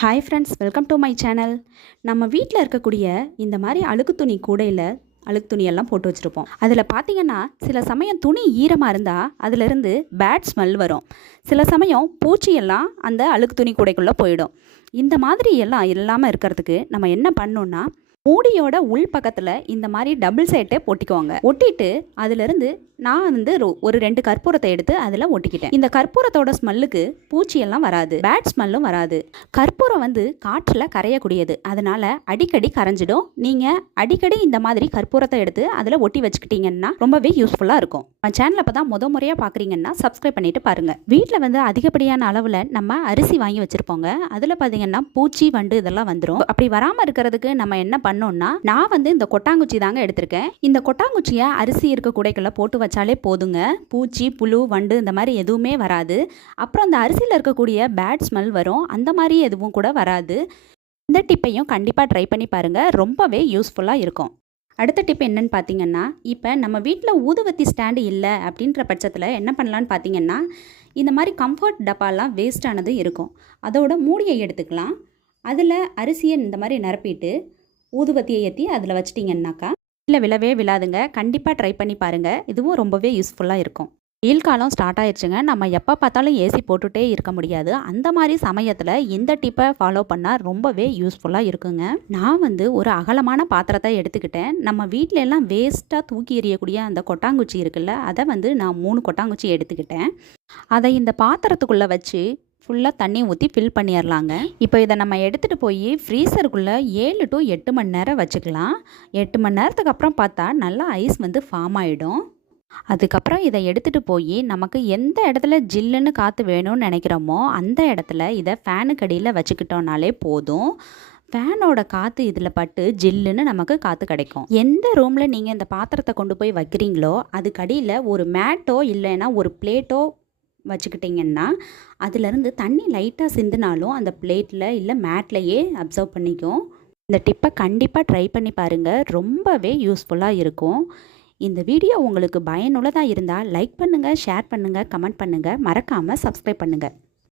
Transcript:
Hi friends welcome to my channel நம்ம வீட்டில் இருக்கக்கூடிய இந்த மாதிரி அழுக்கு துணி கூடையில் அழுக்கு துணியெல்லாம் போட்டு வச்சுருப்போம். அதில் பார்த்தீங்கன்னா சில சமயம் துணி ஈரமாக இருந்தால் அதிலிருந்து பேட் ஸ்மெல் வரும். சில சமயம் பூச்சியெல்லாம் அந்த அழுக்கு துணி கூடைக்குள்ளே போயிடும். இந்த மாதிரி எல்லாம் இல்லாமல் இருக்கிறதுக்கு நம்ம என்ன பண்ணோன்னா மூடியோட உள் பக்கத்தில் இந்த மாதிரி டபுள் சைட்டை ஒட்டிக்குவாங்க ஒட்டிட்டு அதுலேருந்து நான் வந்து ரொ- ஒரு ரெண்டு கற்பூரத்தை எடுத்து அதில் ஒட்டிக்கிட்டேன். இந்த கற்பூரத்தோட ஸ்மெல்லுக்கு பூச்சியெல்லாம் வராது. பேட் ஸ்மெல்லும் வராது. கற்பூரம் வந்து காற்றில் கரையக்கூடியது. அதனால் அடிக்கடி கரைஞ்சிடும். நீங்கள் அடிக்கடி இந்த மாதிரி கற்பூரத்தை எடுத்து அதில் ஒட்டி வச்சுக்கிட்டீங்கன்னா ரொம்பவே யூஸ்ஃபுல்லாக இருக்கும். நம்ம சேனலை இப்போ தான் முத முறையாக பார்க்குறீங்கன்னா சப்ஸ்கிரைப் பண்ணிட்டு பாருங்கள் வீட்டில் வந்து அதிகப்படியான அளவில் நம்ம அரிசி வாங்கி வச்சுருப்போங்க. அதில் பார்த்தீங்கன்னா பூச்சி வண்டு இதெல்லாம் வந்துடும் அப்படி வராமல் இருக்கிறதுக்கு நம்ம என்ன பண்ணோம்னா நான் வந்து இந்த கொட்டாங்குச்சி தாங்க எடுத்திருக்கேன். இந்த கொட்டாங்குச்சியை அரிசி இருக்க குடைக்குள்ளே போட்டு வச்சாலே போதுங்க. பூச்சி புழு வண்டு இந்த மாதிரி எதுவுமே வராது. அப்புறம் அந்த அரிசியில் இருக்கக்கூடிய பேட் ஸ்மெல் வரும். அந்த மாதிரி எதுவும் கூட வராது. இந்த டிப்பையும் கண்டிப்பாக ட்ரை பண்ணி பாருங்கள் ரொம்பவே யூஸ்ஃபுல்லாக இருக்கும். அடுத்த டிப் என்னன்னு பார்த்தீங்கன்னா இப்போ நம்ம வீட்டில் ஊதுவத்தி ஸ்டாண்டு இல்லை அப்படின்ற பட்சத்தில் என்ன பண்ணலான்னு பார்த்தீங்கன்னா இந்த மாதிரி கம்ஃபர்ட் டப்பாலாம் வேஸ்டானது இருக்கும். அதோட மூடியை எடுத்துக்கலாம். அதில் அரிசியை இந்த மாதிரி நிரப்பிட்டு ஊதுவத்தியை ஏற்றி அதில் வச்சிட்டிங்கன்னாக்கா இல்லை விழவே விழாதுங்க. கண்டிப்பாக ட்ரை பண்ணி பாருங்கள் இதுவும் ரொம்பவே யூஸ்ஃபுல்லாக இருக்கும். வெயில் காலம் ஸ்டார்ட் ஆயிடுச்சுங்க. நம்ம எப்போ பார்த்தாலும் ஏசி போட்டுகிட்டே இருக்க முடியாது. அந்த மாதிரி சமயத்தில் இந்த டிப்பை ஃபாலோ பண்ணால் ரொம்பவே யூஸ்ஃபுல்லாக இருக்குங்க. நான் வந்து ஒரு அகலமான பாத்திரத்தை எடுத்துக்கிட்டேன். நம்ம வீட்டில எல்லாம் வேஸ்ட்டாக தூக்கி எறியக்கூடிய அந்த கொட்டாங்குச்சி இருக்குல்ல அதை வந்து நான் மூணு கொட்டாங்குச்சி எடுத்துக்கிட்டேன். அதை இந்த பாத்திரத்துக்குள்ளே வச்சு ஃபுல்லாக தண்ணி ஊற்றி ஃபில் பண்ணிடலாங்க இப்போ இதை நம்ம எடுத்துகிட்டு போய் ஃப்ரீசருக்குள்ளே ஏழு டு எட்டு மணி நேரம் வச்சுக்கலாம். எட்டு மணி நேரத்துக்கு அப்புறம் பார்த்தா நல்லா ஐஸ் வந்து ஃபார்ம் ஆகிடும் அதுக்கப்புறம் இதை எடுத்துகிட்டு போய் நமக்கு எந்த இடத்துல ஜில்லுன்னு காற்று வேணும்னு நினைக்கிறோமோ அந்த இடத்துல இதை ஃபேனுக்கு அடியில் வச்சுக்கிட்டோம்னாலே போதும். ஃபேனோட காற்று இதில் பட்டு ஜில்லுன்னு நமக்கு காற்று கிடைக்கும். எந்த ரூமில் நீங்கள் இந்த பாத்திரத்தை கொண்டு போய் வைக்கிறீங்களோ அதுக்கு அடியில் ஒரு மேட்டோ இல்லைன்னா ஒரு பிளேட்டோ வச்சுக்கிட்டிங்கன்னா அதுலேருந்து தண்ணி லைட்டாக சிந்தினாலும் அந்த பிளேட்டில் இல்லை மேட்லேயே அப்சர்வ் பண்ணிக்கும். இந்த டிப்பை கண்டிப்பாக ட்ரை பண்ணி பாருங்கள் ரொம்பவே யூஸ்ஃபுல்லாக இருக்கும். இந்த வீடியோ உங்களுக்கு பயனுள்ளதாக இருந்தால் லைக் பண்ணுங்கள் ஷேர் பண்ணுங்கள் கமெண்ட் பண்ணுங்கள் மறக்காமல் சப்ஸ்கிரைப் பண்ணுங்கள்